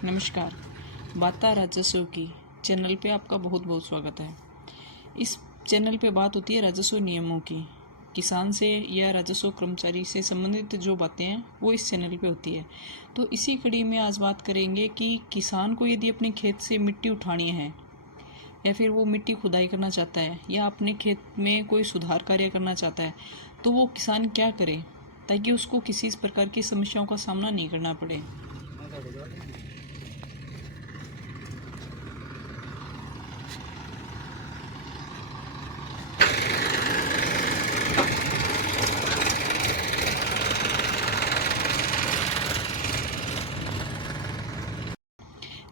नमस्कार। बाता राजस्व की चैनल पे आपका बहुत बहुत स्वागत है। इस चैनल पे बात होती है राजस्व नियमों की। किसान से या राजस्व कर्मचारी से संबंधित जो बातें हैं वो इस चैनल पे होती है। तो इसी कड़ी में आज बात करेंगे कि किसान को यदि अपने खेत से मिट्टी उठानी है या फिर वो मिट्टी खुदाई करना चाहता है या अपने खेत में कोई सुधार कार्य करना चाहता है तो वो किसान क्या करे ताकि उसको किसी इस प्रकार की समस्याओं का सामना नहीं करना पड़े।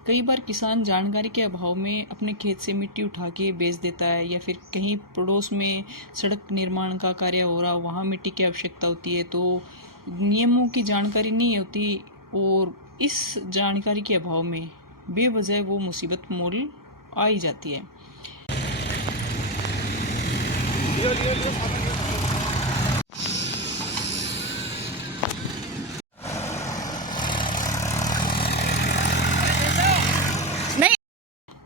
कई बार किसान जानकारी के अभाव में अपने खेत से मिट्टी उठा के बेच देता है या फिर कहीं पड़ोस में सड़क निर्माण का कार्य हो रहा वहाँ मिट्टी की आवश्यकता होती है तो नियमों की जानकारी नहीं होती और इस जानकारी के अभाव में बेवजह वो मुसीबत मोल आ ही जाती है।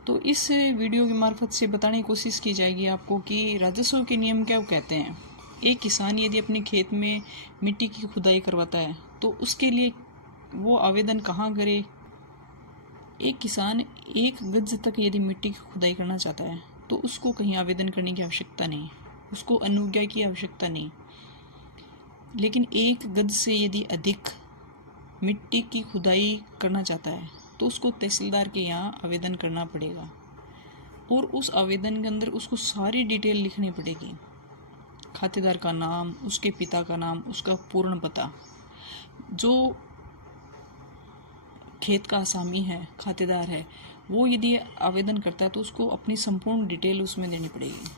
तो इस वीडियो के मार्फत से बताने की कोशिश की जाएगी आपको कि राजस्व के नियम क्या कहते हैं। एक किसान यदि अपने खेत में मिट्टी की खुदाई करवाता है तो उसके लिए वो आवेदन कहाँ करे। एक किसान 1 गज तक यदि मिट्टी की खुदाई करना चाहता है तो उसको कहीं आवेदन करने की आवश्यकता नहीं, उसको अनुज्ञा की आवश्यकता नहीं। लेकिन 1 गज से यदि अधिक मिट्टी की खुदाई करना चाहता है तो उसको तहसीलदार के यहाँ आवेदन करना पड़ेगा और उस आवेदन के अंदर उसको सारी डिटेल लिखनी पड़ेगी। खातेदार का नाम, उसके पिता का नाम, उसका पूर्ण पता, जो खेत का असामी है, खातेदार है, वो यदि आवेदन करता है तो उसको अपनी संपूर्ण डिटेल उसमें देनी पड़ेगी।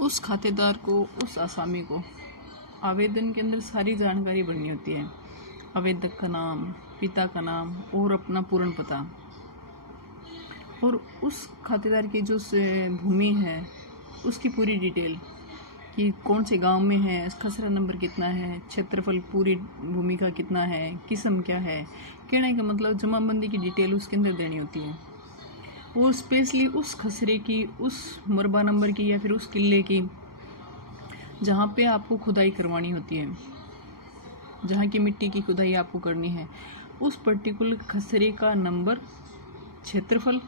उस खातेदार को, उस असामी को आवेदन के अंदर सारी जानकारी भरनी होती है। आवेदक का नाम, पिता का नाम और अपना पूर्ण पता, और उस खातेदार की जो भूमि है उसकी पूरी डिटेल कि कौन से गांव में है, खसरा नंबर कितना है, क्षेत्रफल पूरी भूमि का कितना है, किस्म क्या है, कहने का मतलब जमाबंदी की डिटेल उसके अंदर देनी होती है। और स्पेशली उस खसरे की, उस मरबा नंबर की या फिर उस किले की जहाँ पे आपको खुदाई करवानी होती है, जहाँ की मिट्टी की खुदाई आपको करनी है, उस पर्टिकुलर खसरे का नंबर, क्षेत्रफल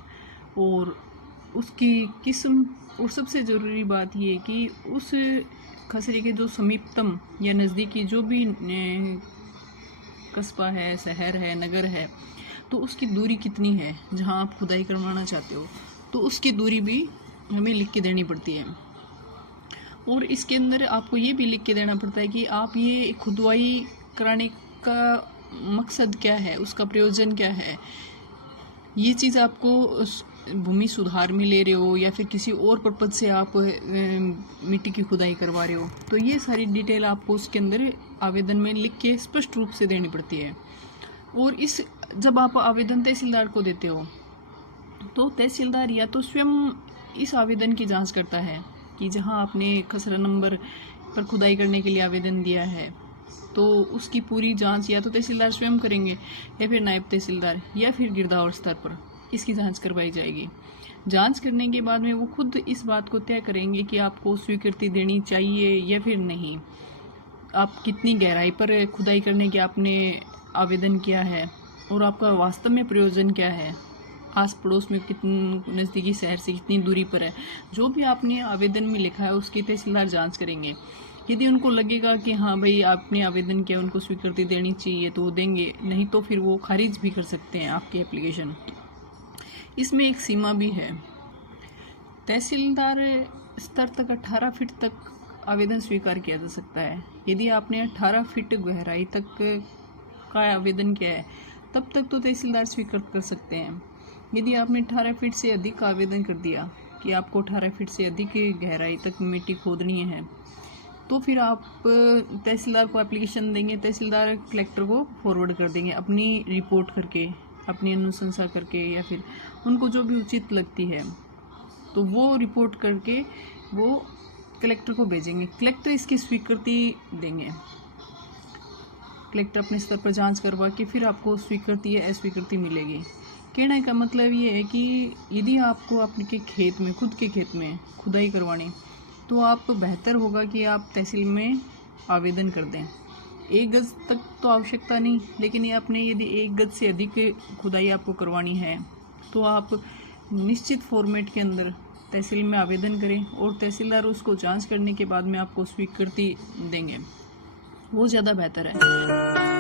और उसकी किस्म। और सबसे ज़रूरी बात ये कि उस खसरे के जो समीपतम या नज़दीकी जो भी कस्बा है, शहर है, नगर है, तो उसकी दूरी कितनी है जहाँ आप खुदाई करवाना चाहते हो, तो उसकी दूरी भी हमें लिख के देनी पड़ती है। और इसके अंदर आपको ये भी लिख के देना पड़ता है कि आप ये खुदवाई कराने का मकसद क्या है, उसका प्रयोजन क्या है। ये चीज़ आपको भूमि सुधार में ले रहे हो या फिर किसी और पर्पज से आप मिट्टी की खुदाई करवा रहे हो, तो ये सारी डिटेल आपको उसके अंदर आवेदन में लिख के स्पष्ट रूप से देनी पड़ती है। और जब आप आवेदन तहसीलदार को देते हो तो तहसीलदार या तो स्वयं इस आवेदन की जांच करता है कि जहां आपने खसरा नंबर पर खुदाई करने के लिए आवेदन दिया है तो उसकी पूरी जांच या तो तहसीलदार स्वयं करेंगे या फिर नायब तहसीलदार या फिर गिरदावर स्तर पर इसकी जांच करवाई जाएगी। जांच करने के बाद में वो खुद इस बात को तय करेंगे कि आपको स्वीकृति देनी चाहिए या फिर नहीं, आप कितनी गहराई पर खुदाई करने के आपने आवेदन किया है और आपका वास्तव में प्रयोजन क्या है, आस पड़ोस में कितनी नज़दीकी शहर से कितनी दूरी पर है। जो भी आपने आवेदन में लिखा है उसकी तहसीलदार जांच करेंगे। यदि उनको लगेगा कि हाँ भाई आपने आवेदन किया, उनको स्वीकृति देनी चाहिए तो वो देंगे, नहीं तो फिर वो खारिज भी कर सकते हैं आपकी एप्लीकेशन। इसमें एक सीमा भी है। तहसीलदार स्तर तक 18 फीट तक आवेदन स्वीकार किया जा सकता है। यदि आपने 18 फीट गहराई तक का आवेदन किया है तब तक तो तहसीलदार स्वीकृत कर सकते हैं। यदि आपने 18 फीट से अधिक का आवेदन कर दिया कि आपको 18 फीट से अधिक की गहराई तक मिट्टी खोदनी है, तो फिर आप तहसीलदार को एप्लीकेशन देंगे, तहसीलदार कलेक्टर को फॉरवर्ड कर देंगे अपनी रिपोर्ट करके, अपनी अनुशंसा करके, या फिर उनको जो भी उचित लगती है तो वो रिपोर्ट करके वो कलेक्टर को भेजेंगे। कलेक्टर इसकी स्वीकृति देंगे। कलेक्टर अपने स्तर पर जांच करवा के फिर आपको स्वीकृति या अस्वीकृति मिलेगी। कहने का मतलब ये है कि यदि आपको अपने खेत में, खुद के खेत में खुदाई करवानी, तो आप बेहतर होगा कि आप तहसील में आवेदन कर दें। 1 गज तक तो आवश्यकता नहीं, लेकिन ये आपने यदि 1 गज से अधिक खुदाई आपको करवानी है तो आप निश्चित फॉर्मेट के अंदर तहसील में आवेदन करें और तहसीलदार उसको जांच करने के बाद में आपको स्वीकृति देंगे, वो ज़्यादा बेहतर है।